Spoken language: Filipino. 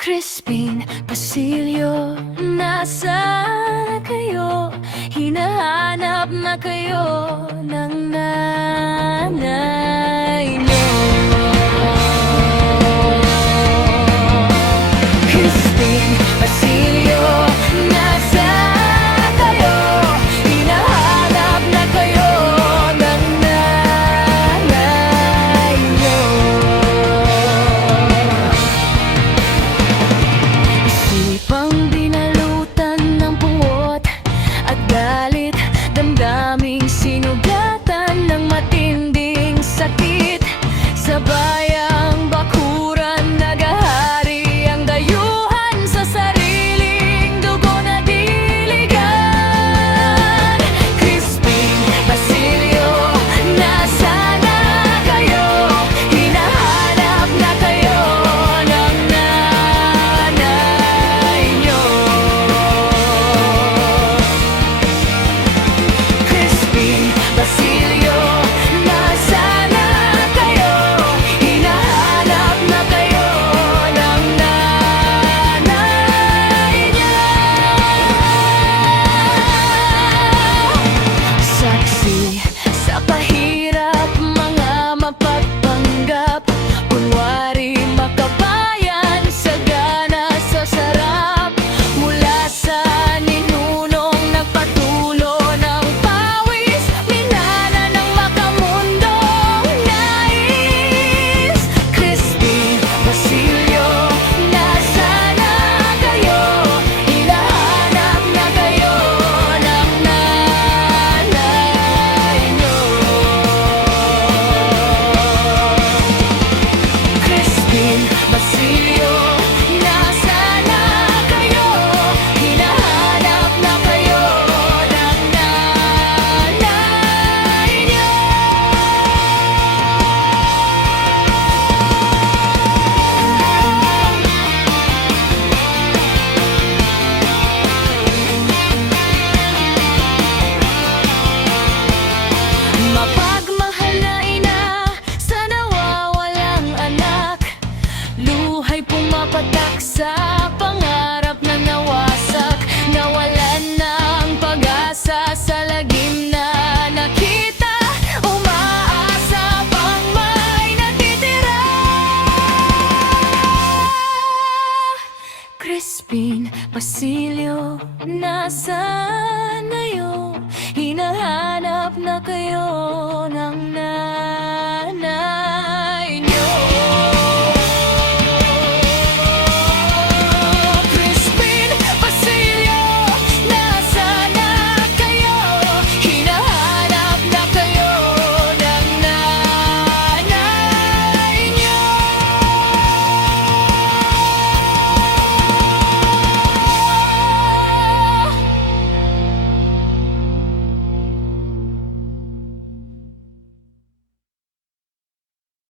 Crispin, Basilio, nasaan kayo? Hinahanap na kayo ng nanay niyo. Crispin, Basilio, nasaan kayo? Hinahanap na kayo ng nanay niyo. Isipang dinalutan ng puwot at galit, damdaming sinugatan ng matinding sakit. Sa bayang bakuran nagahari ang dayuhan sa sariling dugo na diligan. Crispin, Basilio, nasaan na kayo? Hinahanap na kayo ng nanay niyo. Crispin, Basilio, nasaan na kayo? Hinahanap na kayo ng nanay niyo. Saksi sa pahirap, mga mapagpanggap, kunwari makabayan, sagana sa sarap. Mula sa ninunong nagpatulo ng pawis, minana ng makamundong nais. Crispin, Basilio, nasaan na kayo? Hinahanap na kayo ng nanay niyo. Crispin, Basilio, nasaan na kayo? Hinahanap na kayo ng nanay niyo. Mapagmahal na ina sa nawawalang anak, luhay pumapatak sa pangarap na nawasak. Nawalan ng pag-asa sa lagim na nakita, umaasa pang may natitira. Crispin, Basilio, nasaan na yun? Hinahanap na kayo ng